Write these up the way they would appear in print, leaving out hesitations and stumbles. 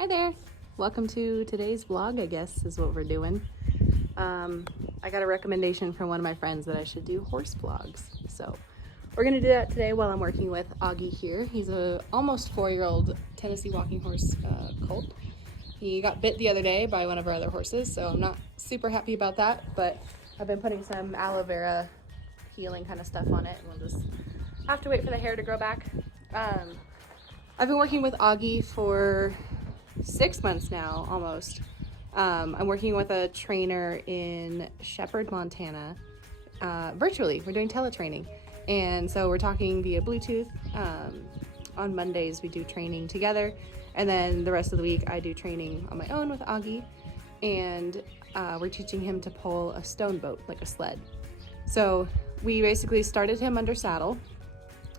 Hi there, welcome to today's vlog, I guess is what we're doing. I got a recommendation from one of my friends that I should do horse vlogs. So we're gonna do that today while I'm working with Oggy here. He's a almost 4-year-old Tennessee walking horse colt. He got bit the other day by one of our other horses, so I'm not super happy about that, but I've been putting some aloe vera healing kind of stuff on it, and we'll just have to wait for the hair to grow back. I've been working with Oggy for 6 months now, almost. I'm working with a trainer in Shepherd, Montana, virtually. We're doing teletraining. And so we're talking via Bluetooth. On Mondays we do training together, and then the rest of the week I do training on my own with Oggy, and we're teaching him to pull a stone boat, like a sled. So we basically started him under saddle.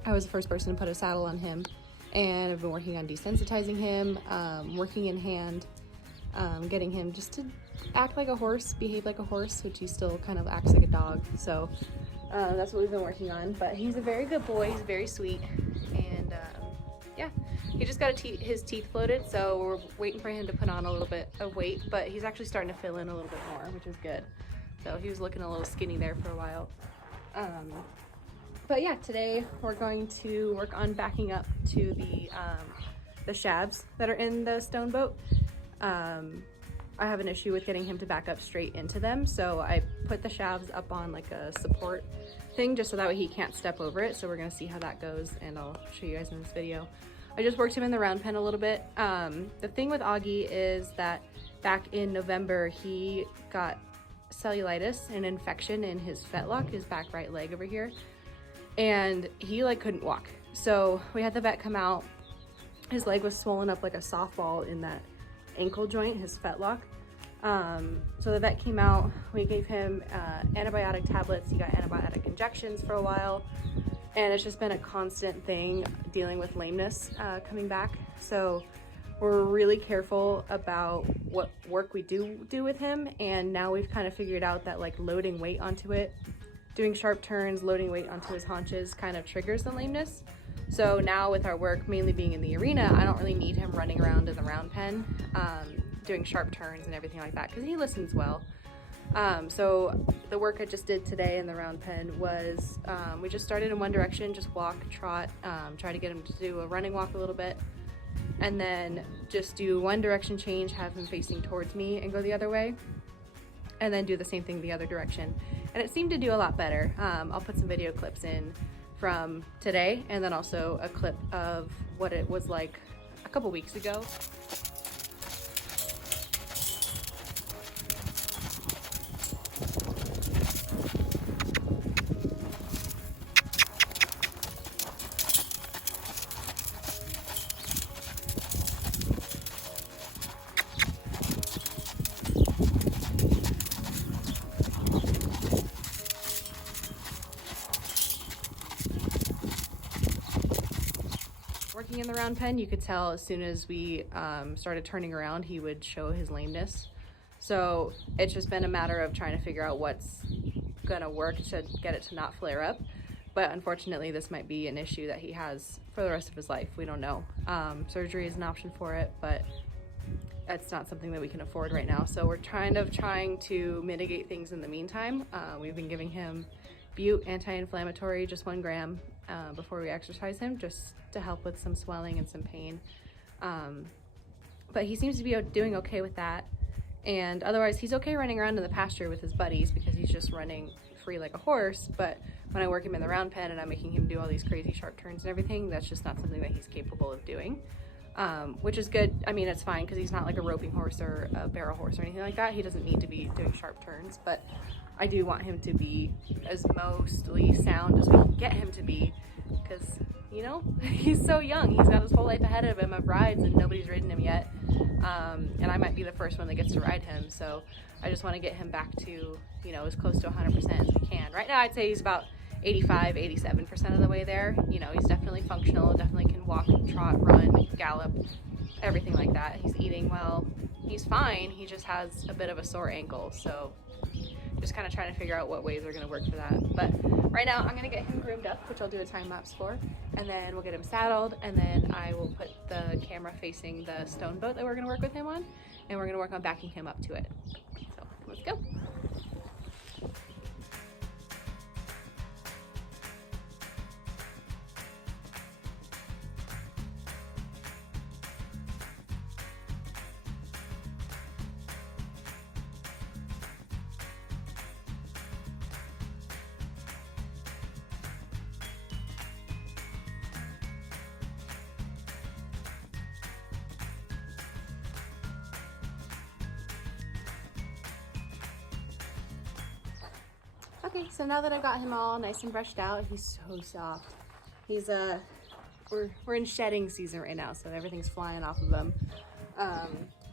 I was the first person to put a saddle on him, and I've been working on desensitizing him, working in hand, getting him just to act like a horse, behave like a horse, which he still kind of acts like a dog. So that's what we've been working on. But he's a very good boy, he's very sweet, and yeah, he just got his teeth floated, so we're waiting for him to put on a little bit of weight, but he's actually starting to fill in a little bit more, which is good. So he was looking a little skinny there for a while. But yeah, today we're going to work on backing up to the shabs that are in the stone boat. I have an issue with getting him to back up straight into them, so I put the shabs up on like a support thing just so that way he can't step over it. So we're gonna see how that goes, and I'll show you guys in this video. I just worked him in the round pen a little bit. The thing with Oggy is that back in November he got cellulitis, an infection in his fetlock, his back right leg over here, and he like couldn't walk. So we had the vet come out. His leg was swollen up like a softball in that ankle joint, his fetlock. So the vet came out, we gave him antibiotic tablets, he got antibiotic injections for a while, and it's just been a constant thing dealing with lameness coming back. So we're really careful about what work we do with him, and now we've kind of figured out that like loading weight onto it, doing sharp turns, loading weight onto his haunches kind of triggers the lameness. So now with our work mainly being in the arena, I don't really need him running around in the round pen, doing sharp turns and everything like that, because he listens well. So the work I just did today in the round pen was, we just started in one direction, just walk, trot, try to get him to do a running walk a little bit, and then just do one direction change, have him facing towards me and go the other way, and then do the same thing the other direction. And it seemed to do a lot better. I'll put some video clips in from today, and then also a clip of what it was like a couple weeks ago. Working in the round pen, you could tell as soon as we started turning around, he would show his lameness. So it's just been a matter of trying to figure out what's gonna work to get it to not flare up. But unfortunately, this might be an issue that he has for the rest of his life. We don't know. Surgery is an option for it, but it's not something that we can afford right now. So we're kind of trying to mitigate things in the meantime. We've been giving him Butte anti-inflammatory, just 1 gram before we exercise him, just to help with some swelling and some pain. But he seems to be doing okay with that. And otherwise, he's okay running around in the pasture with his buddies because he's just running free like a horse. But when I work him in the round pen and I'm making him do all these crazy sharp turns and everything, that's just not something that he's capable of doing. Which is good. I mean, it's fine because he's not like a roping horse or a barrel horse or anything like that. He doesn't need to be doing sharp turns, but I do want him to be as mostly sound as we can get him to be, because, you know, he's so young. He's got his whole life ahead of him of rides, and nobody's ridden him yet. And I might be the first one that gets to ride him, so I just want to get him back to, you know, as close to 100% as we can. Right now, I'd say he's about 85, 87% of the way there. You know, he's definitely functional, definitely can walk, trot, run, gallop, everything like that. He's eating well. He's fine. He just has a bit of a sore ankle. So just kind of trying to figure out what ways are going to work for that. But right now I'm going to get him groomed up, which I'll do a time lapse for, and then we'll get him saddled, and then I will put the camera facing the stone boat that we're going to work with him on, and we're going to work on backing him up to it. So let's go. Okay, so now that I've got him all nice and brushed out, he's so soft. He's we're in shedding season right now, so everything's flying off of him.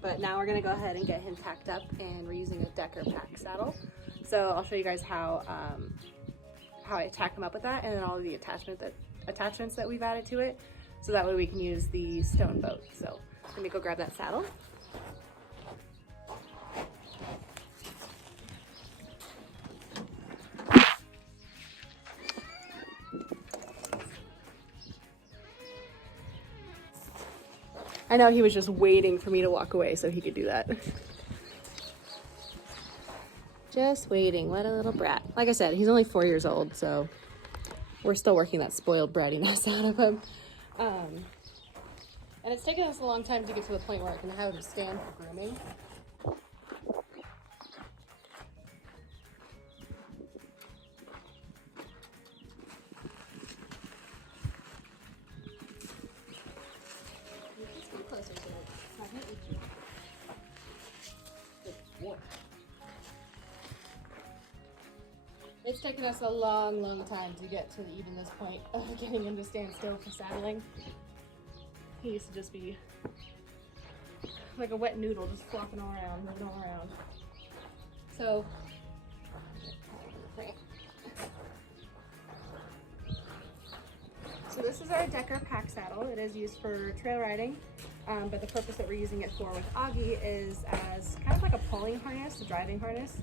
But now we're gonna go ahead and get him tacked up, and we're using a Decker pack saddle. So I'll show you guys how I tack him up with that, and then all of the attachments that we've added to it, so that way we can use the stone boat. So let me go grab that saddle. I know he was just waiting for me to walk away so he could do that. Just waiting, what a little brat. Like I said, he's only 4 years old, so we're still working that spoiled brattiness out of him. And it's taken us a long time to get to the point where I can have him stand for grooming. It's taken us a long time to get to even this point of getting him to stand still for saddling. He used to just be like a wet noodle, just flopping all around, moving all around. So, this is our Decker pack saddle. It is used for trail riding, but the purpose that we're using it for with Oggy is as kind of like a pulling harness, a driving harness.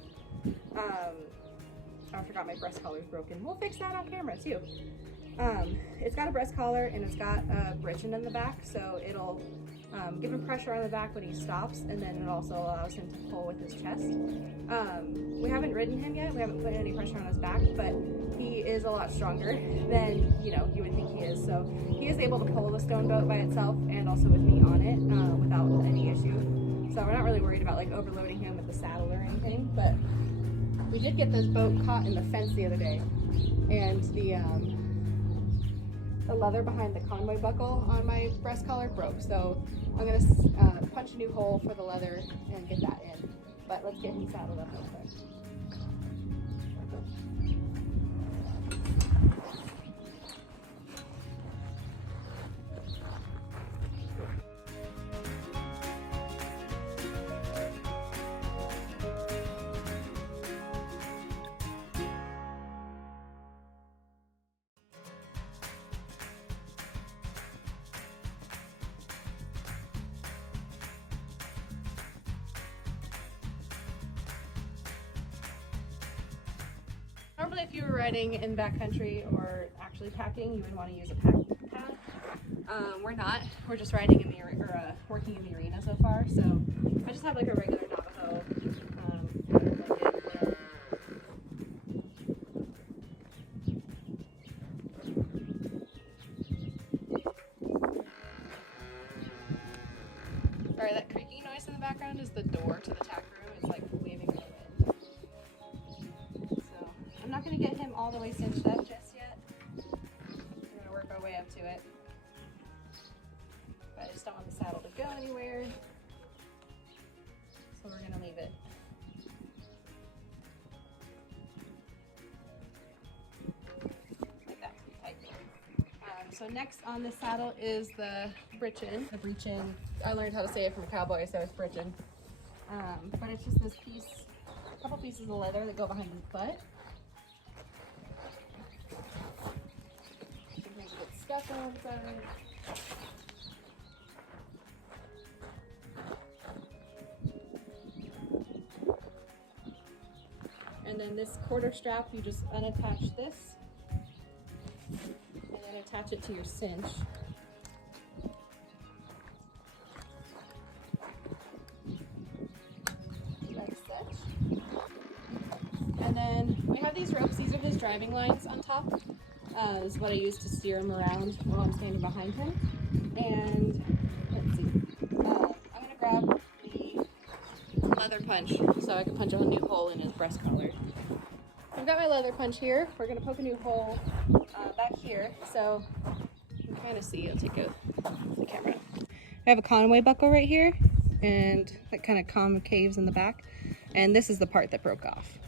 I forgot my breast collar is broken. We'll fix that on camera too. It's got a breast collar and it's got a bridge in the back, so it'll give him pressure on the back when he stops, and then it also allows him to pull with his chest. We haven't ridden him yet. We haven't put any pressure on his back, but he is a lot stronger than you would think he is. So he is able to pull the stone boat by itself and also with me on it without any issue. So we're not really worried about like overloading him with the saddle or anything, but we did get this boat caught in the fence the other day, and the leather behind the convoy buckle on my breast collar broke. So I'm gonna punch a new hole for the leather and get that in. But let's get him saddled up real quick. Normally, if you were riding in backcountry or actually packing, you would want to use a pack pad. We're not. We're just riding in the working in the arena so far. So I just have like a regular Navajo. Sorry, that creaking noise in the background is the door to the tack room. It's like waving in the wind. So I'm not going to get him all the way cinched up just yet. We're going to work our way up to it. But I just don't want the saddle to go anywhere. So we're going to leave it. Like that, pretty tight. So next on the saddle is the breechin. The breechin, I learned how to say it from a cowboy, so it's breechin. But it's just this piece, a couple pieces of leather that go behind his butt. Sometimes it gets stuck on the side. then this quarter strap, you just unattach this and then attach it to your cinch. Like such. And then we have these ropes. These are his driving lines on top. This is what I use to steer him around while I'm standing behind him. And let's see, I'm gonna grab the leather punch so I can punch a new hole in his breast collar. I've got my leather punch here. We're gonna poke a new hole back here so you can kind of see. I'll take the camera. I have a Conway buckle right here, and that kind of concaves in the back. And this is the part that broke off.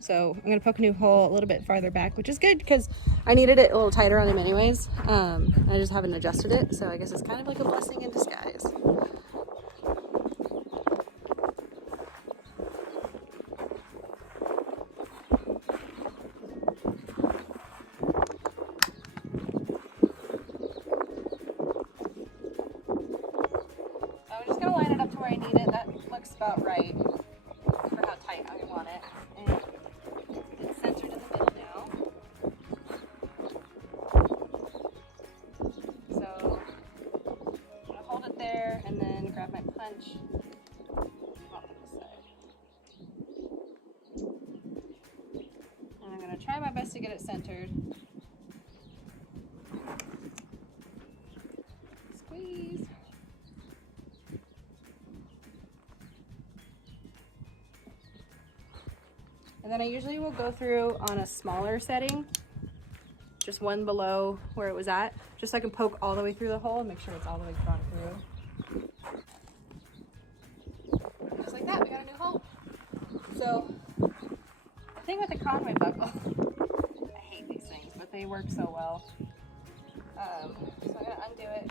So I'm gonna poke a new hole a little bit farther back, which is good because I needed it a little tighter on him anyways. I just haven't adjusted it, so I guess it's kind of like a blessing in disguise. I'm just gonna line it up to where I need it. That looks about right for how tight I want it. And it's centered in the middle now. So I'm gonna hold it there and then grab my punch off to the side. And I'm gonna try my best to get it centered. Squeeze. And then I usually will go through on a smaller setting, just one below where it was at, just so I can poke all the way through the hole and make sure it's all the way gone through. Just like that, we got a new hole. So, the thing with the Conway buckle, I hate these things, but they work so well. So I'm gonna undo it.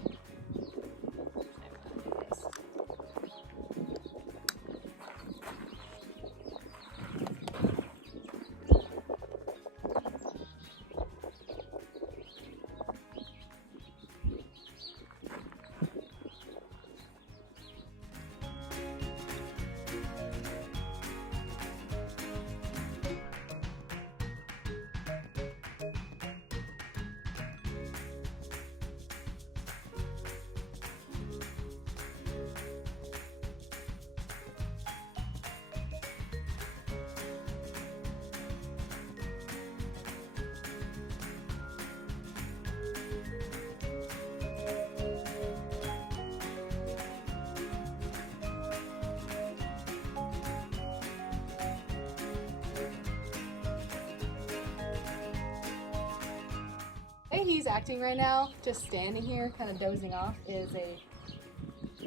The way he's acting right now, just standing here, kind of dozing off, is a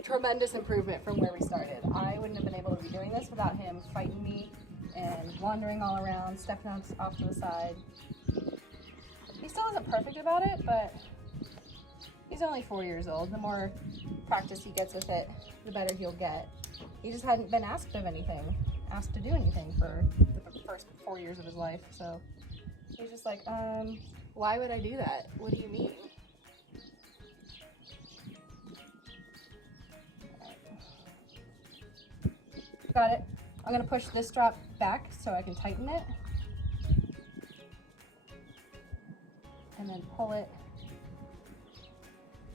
tremendous improvement from where we started. I wouldn't have been able to be doing this without him fighting me and wandering all around, stepping off to the side. He still isn't perfect about it, but he's only 4 years old. The more practice he gets with it, the better he'll get. He just hadn't been asked to do anything for the first 4 years of his life, so he's just like, why would I do that? What do you mean? Got it. I'm gonna push this strap back so I can tighten it. And then pull it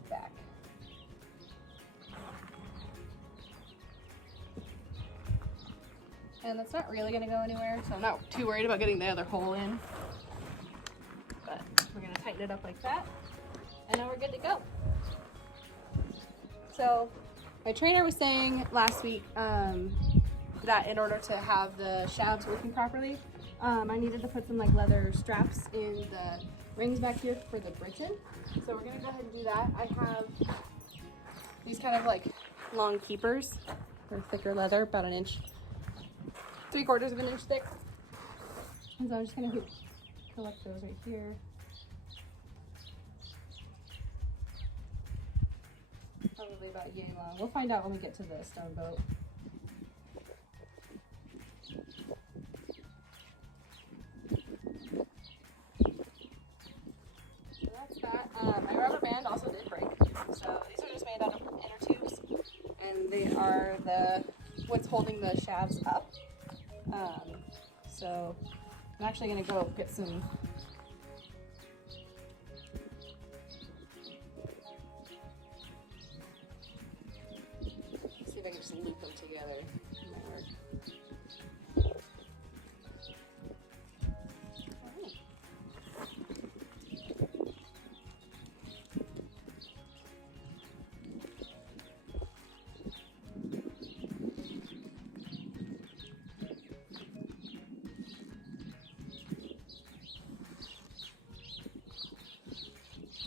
back. And that's not really gonna go anywhere, so I'm not too worried about getting the other hole in. But we're gonna tighten it up like that, and now we're good to go. So my trainer was saying last week that in order to have the shabs working properly, I needed to put some like leather straps in the rings back here for the britchin. So we're gonna go ahead and do that. I have these kind of like long keepers. They're thicker leather, about 1 inch, 3/4 of an inch thick. And so I'm just gonna collect those right here. Probably about yay long. We'll find out when we get to the stone boat. So that's that. My rubber band also did break. So these are just made out of inner tubes, and they are what's holding the shabs up. So I'm actually gonna go get some. See if I can just loop them together. It might work.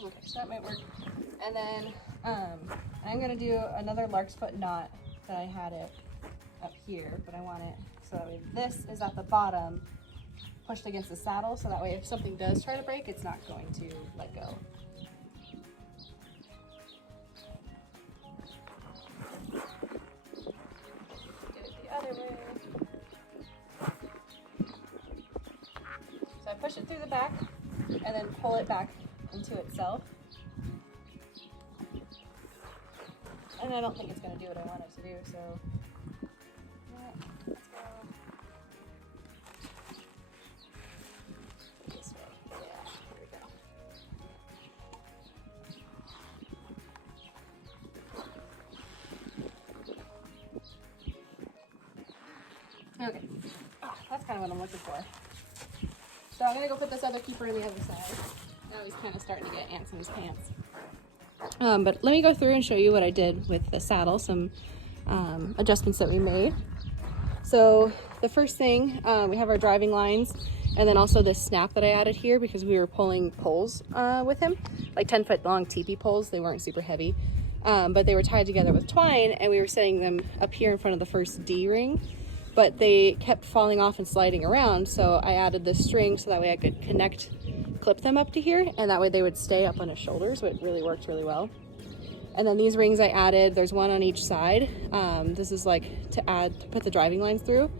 Okay, so that might work. And then I'm gonna do another lark's foot knot that I had it up here, but I want it so that way this is at the bottom, pushed against the saddle, so that way if something does try to break, it's not going to let go. Do it the other way. So I push it through the back and then pull it back into itself. And I don't think it's going to do what I want it to do, so yeah, let's go this way. Yeah, here we go. Okay, that's kind of what I'm looking for. So I'm going to go put this other keeper on the other side. Now he's kind of starting to get ants in his pants. But let me go through and show you what I did with the saddle, some adjustments that we made. So the first thing, we have our driving lines, and then also this snap that I added here because we were pulling poles with him, like 10-foot long teepee poles. They weren't super heavy, but they were tied together with twine, and we were setting them up here in front of the first D ring, but they kept falling off and sliding around, so I added this string so that way I could clip them up to here, and that way they would stay up on his shoulders, so it really worked really well. And then these rings I added, there's one on each side. This is like to put the driving lines through,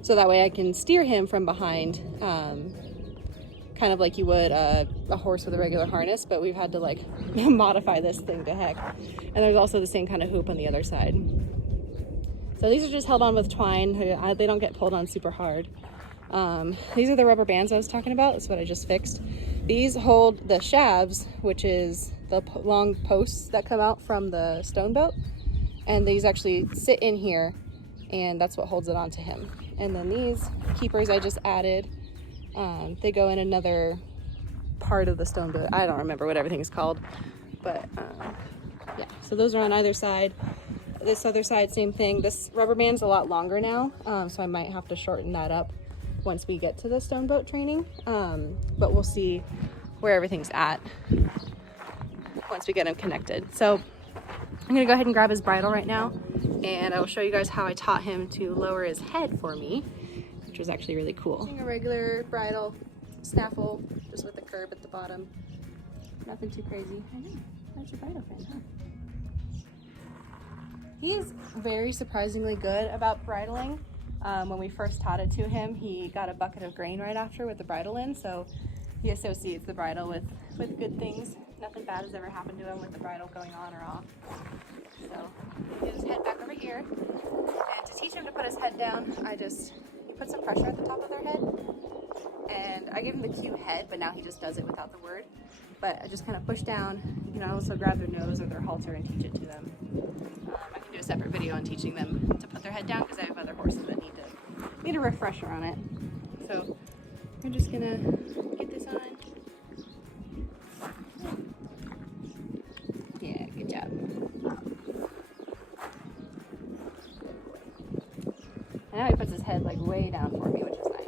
so that way I can steer him from behind, kind of like you would a horse with a regular harness, but we've had to like modify this thing to heck. And there's also the same kind of hoop on the other side. So these are just held on with twine. They don't get pulled on super hard. These are the rubber bands I was talking about. That's what I just fixed. These hold the shabs, which is the long posts that come out from the stone boat. And these actually sit in here, and that's what holds it onto him. And then these keepers I just added, they go in another part of the stone boat. I don't remember what everything is called, but yeah. So those are on either side. This other side, same thing. This rubber band's a lot longer now, so I might have to shorten that up once we get to the stone boat training, but we'll see where everything's at once we get him connected. So I'm gonna go ahead and grab his bridle right now, and I will show you guys how I taught him to lower his head for me, which was actually really cool. Using a regular bridle snaffle, just with a curb at the bottom. Nothing too crazy. I know, that's your bridle fan, huh? He's very surprisingly good about bridling. When we first taught it to him, he got a bucket of grain right after with the bridle in, so he associates the bridle with good things. Nothing bad has ever happened to him with the bridle going on or off. So get his head back over here, and to teach him to put his head down, you put some pressure at the top of their head, and I give him the cue head, but now he just does it without the word. But I just kind of push down. You know, I also grab their nose or their halter and teach it to them. I can do a separate video on teaching them to put their head down because I have other horses that need a refresher on it. So I'm just gonna get this on. Yeah, good job. And now he puts his head like way down for me, which is nice.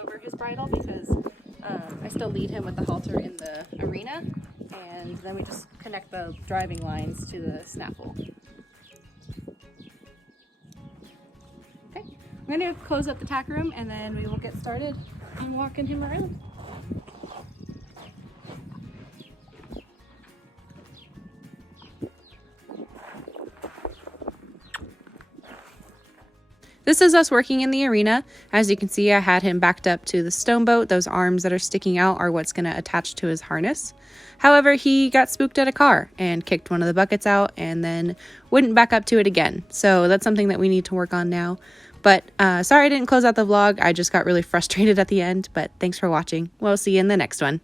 Over his bridle because I still lead him with the halter in the arena, and then we just connect the driving lines to the snaffle. Okay, I'm going to close up the tack room, and then we will get started on walking him around. This is us working in the arena. As you can see, I had him backed up to the stone boat. Those arms that are sticking out are what's going to attach to his harness. However, he got spooked at a car and kicked one of the buckets out and then wouldn't back up to it again. So that's something that we need to work on now. But sorry I didn't close out the vlog. I just got really frustrated at the end, but thanks for watching. We'll see you in the next one.